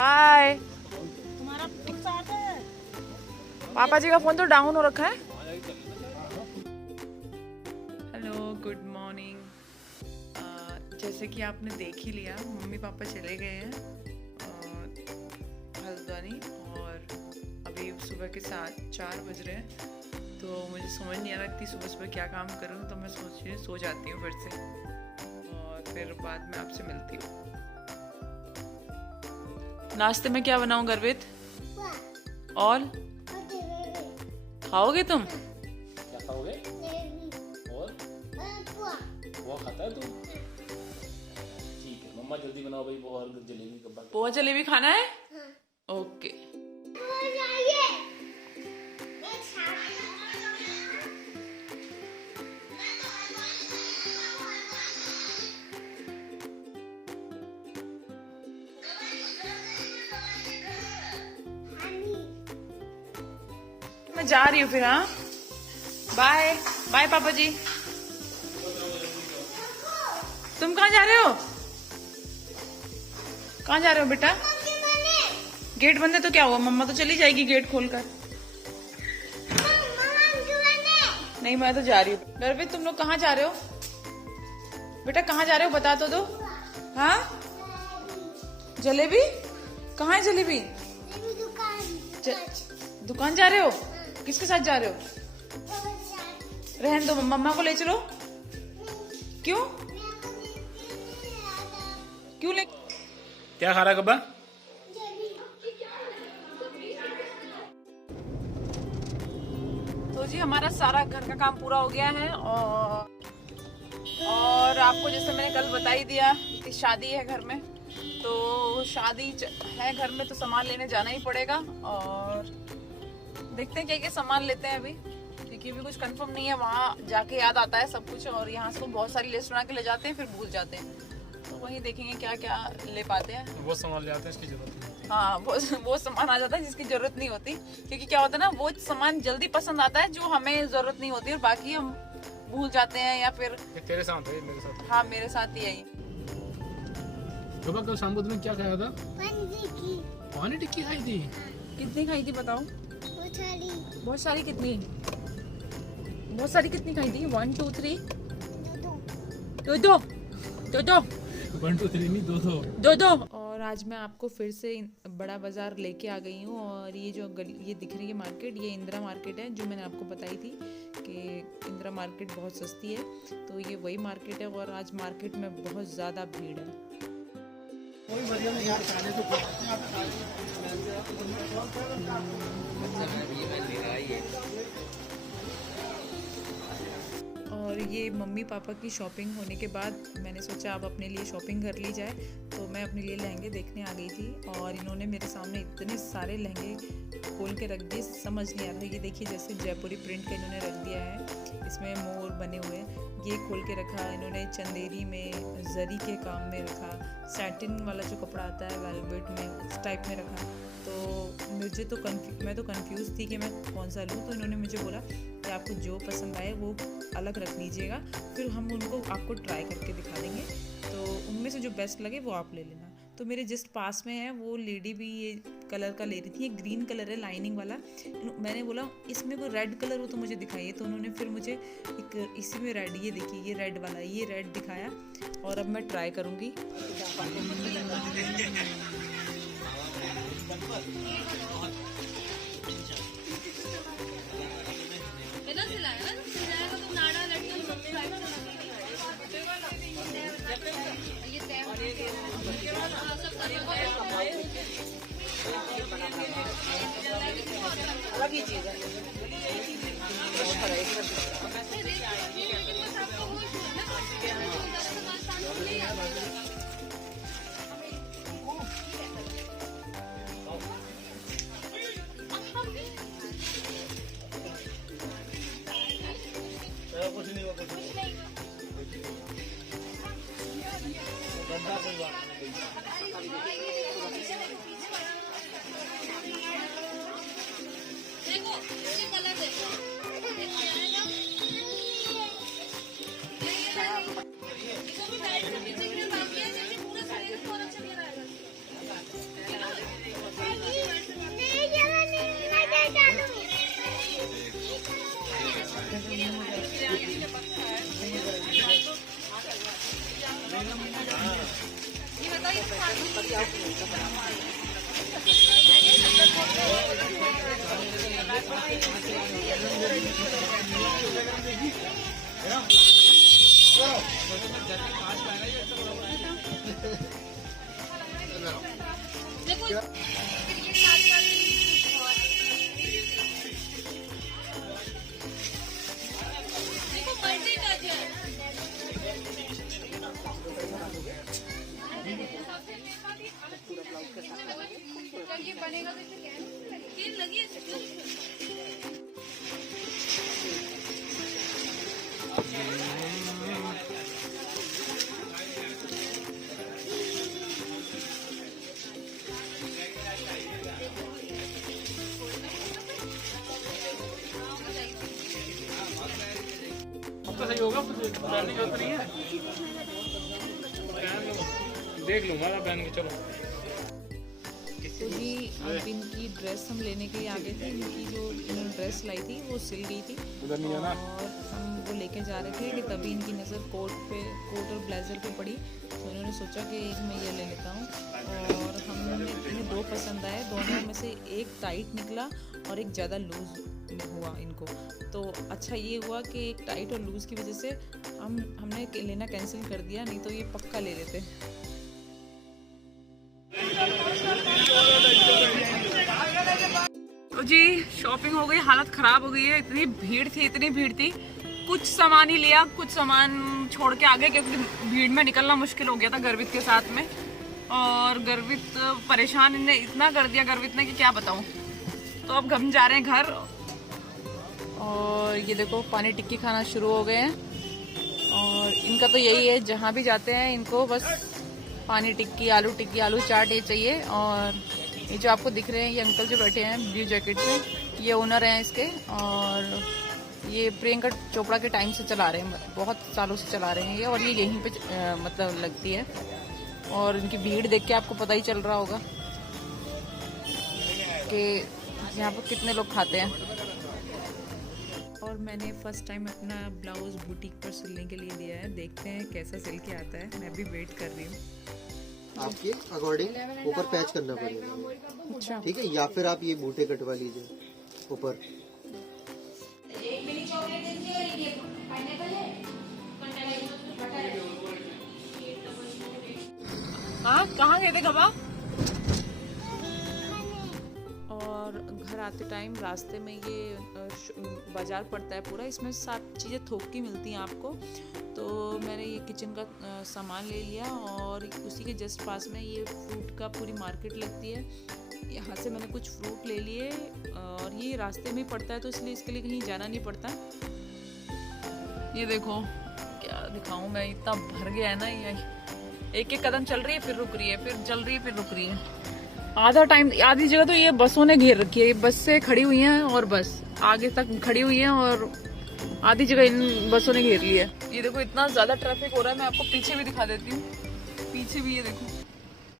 हाय। तुम्हारा साथ है। पापा जी का फोन तो डाउन हो रखा है। Hello, good morning. जैसे कि आपने देख ही लिया, मम्मी पापा चले गए हैं हल्द्वानी और अभी सुबह के 4 बज रहे हैं। तो मुझे समझ नहीं आ रहा कि सुबह सुबह क्या काम करूँ, तो मैं सोच रही सो जाती हूँ फिर से और फिर बाद में आपसे मिलती हूँ। नाश्ते में क्या बनाऊं गर्वित? और खाओगे तुम? क्या खाओगे? और पोहा खाता है तू? ठीक है, मम्मा जल्दी बनाओ भाई पोहा और जलेबी कब्बा। पोहा जलेबी खाना है? ओके। मैं जा रही हूँ फिर। हाँ, बाय बाय पापा जी। तुम कहाँ जा रहे हो? कहाँ जा रहे हो बेटा? गेट बंद है तो क्या हुआ, मम्मा तो चली जाएगी गेट खोलकर। नहीं, मैं तो जा रही हूँ। गर्वित, तुम लोग कहाँ जा रहे हो बेटा? कहाँ जा रहे हो बता तो दो। हाँ, जलेबी कहाँ है? जलेबी दुकान जा रहे हो? किसके साथ जा रहे हो? रहने दो, मम्मा को ले चलो। क्यों क्यों ले? क्या खा रहा है कब्बा? तो जी हमारा सारा घर का काम पूरा हो गया है और आपको जैसे मैंने कल बता ही दिया कि शादी है घर में, तो शादी है घर में तो सामान लेने जाना ही पड़ेगा और देखते हैं क्या क्या सामान लेते हैं अभी, क्योंकि अभी कुछ कंफर्म नहीं है। वहाँ जाके याद आता है सब कुछ और यहाँ से बहुत सारी लिस्ट बना के ले जाते हैं फिर भूल जाते हैं, तो वहीं देखेंगे क्या क्या ले पाते हैं। वो सामान ले आते हैं, इसकी जरूरत नहीं होती। हाँ, वो सामान आ जाता है जिसकी जरूरत नहीं होती, क्योंकि क्या होता है ना, वो सामान जल्दी पसंद आता है जो हमें जरूरत नहीं होती और बाकी हम भूल जाते हैं या फिर। ये तेरे साथ है, मेरे साथ? हाँ, मेरे साथ ही है ये। कब्बा, कल शाम को तुमने क्या खाया था? पानी टिक्की खाई थी। कितनी खाई थी बताओ? बहुत सारी। कितनी? बहुत सारी कितनी खाई थी? 1 2 3 दो 1 2 3 नहीं, दो। और आज मैं आपको फिर से बड़ा बाजार लेके आ गई हूँ और ये जो ये दिख रही है मार्केट, ये इंदिरा मार्केट है जो मैंने आपको बताई थी कि इंदिरा मार्केट बहुत सस्ती है, तो ये वही मार्केट है और आज मार्केट में बहुत ज़्यादा भीड़ है। और ये मम्मी पापा की शॉपिंग होने के बाद मैंने सोचा अब अपने लिए शॉपिंग कर ली जाए, तो मैं अपने लिए लहंगे देखने आ गई थी और इन्होंने मेरे सामने इतने सारे लहंगे खोल के रख दिए, समझ नहीं आ रहा। ये देखिए, जैसे जयपुरी प्रिंट का इन्होंने रख दिया है, इसमें मोर बने हुए, ये खोल के रखा इन्होंने। चंदेरी में जरी के काम में रखा, सैटिन वाला जो कपड़ा आता है वेलवेट में, उस टाइप में रखा। तो मुझे तो मैं तो कंफ्यूज थी कि मैं कौन सा लूँ, तो इन्होंने मुझे बोला कि आपको जो पसंद आए वो अलग रख लीजिएगा, फिर हम उनको आपको ट्राई करके दिखा देंगे, तो उनमें से जो बेस्ट लगे वो आप ले लेना। तो मेरे जस्ट पास में है वो लेडी भी ये कलर का ले रही थी, ये ग्रीन कलर है लाइनिंग वाला। मैंने बोला इसमें कोई रेड कलर हो तो मुझे दिखाइए, तो उन्होंने फिर मुझे एक इसी में रेड, ये देखिए ये रेड वाला, ये रेड दिखाया और अब मैं ट्राई करूँगी। अलग ही चीज है। कुछ नहीं हुआ, कुछ नहीं। ये बनेगा तो लगी है। तो सही होगा, पहनने की जरूरत नहीं है, देख लूंगा ना पहन के। चलो तो जी अब इनकी ड्रेस हम लेने के लिए आ गए थे। इनकी जो इन्होंने ड्रेस लाई थी वो सिल गई थी और हम वो लेके जा रहे थे कि तभी इनकी नज़र कोट और ब्लेज़र पे पड़ी। तो उन्होंने सोचा कि मैं ये ले लेता हूँ और हमने इन्हें दो पसंद आए। दोनों में से एक टाइट निकला और एक ज़्यादा लूज़ हुआ इनको। तो अच्छा ये हुआ कि एक टाइट और लूज़ की वजह से हमने लेना कैंसिल कर दिया, नहीं तो ये पक्का ले लेते। तो जी शॉपिंग हो गई, हालत ख़राब हो गई है। इतनी भीड़ थी, कुछ सामान ही लिया, कुछ सामान छोड़ के आ गए क्योंकि भीड़ में निकलना मुश्किल हो गया था गर्वित के साथ में। और गर्वित परेशान इन्हें इतना कर दिया गर्वित ने कि क्या बताऊं। तो अब हम जा रहे हैं घर और ये देखो पानी टिक्की खाना शुरू हो गए हैं। और इनका तो यही है, जहाँ भी जाते हैं इनको बस पानी टिक्की, आलू चाट ये चाहिए। और ये जो आपको दिख रहे हैं ये अंकल जो बैठे हैं ब्लू जैकेट में, ये ओनर हैं इसके। और ये प्रियंका चोपड़ा के टाइम से चला रहे हैं, बहुत सालों से चला रहे हैं ये। और ये यहीं पे मतलब लगती है। और इनकी भीड़ देख के आपको पता ही चल रहा होगा कि यहाँ पर कितने लोग खाते हैं। और मैंने फर्स्ट टाइम अपना ब्लाउज बुटीक पर सिलने के लिए दिया है, देखते हैं कैसा सिल के आता है। मैं भी वेट कर रही हूँ। आपके अकॉर्डिंग ऊपर पैच करना पड़ेगा। अच्छा ठीक है, या फिर आप ये बूटे कटवा लीजिए ऊपर। हाँ कहाँ गए थे गवा? और घर आते टाइम रास्ते में ये बाजार पड़ता है पूरा, इसमें सब चीज़ें थोक की मिलती हैं आपको। तो मैंने ये किचन का सामान ले लिया और उसी के जस्ट पास में ये फ्रूट का पूरी मार्केट लगती है। यहाँ से मैंने कुछ फ्रूट ले लिए और ये रास्ते में पड़ता है तो इसलिए इसके लिए कहीं जाना नहीं पड़ता। ये देखो क्या दिखाऊं मैं, इतना भर गया है ना। ये एक एक कदम चल रही है फिर रुक रही है, फिर चल रही है फिर रुक रही है। आधी जगह तो ये बसों ने घेर रखी है, ये बस से खड़ी हुई हैं और बस आगे तक खड़ी हुई हैं और आधी जगह इन बसों ने घेर ली है। ये देखो इतना ज्यादा ट्रैफिक हो रहा है, मैं आपको पीछे भी दिखा देती हूँ। पीछे भी ये देखो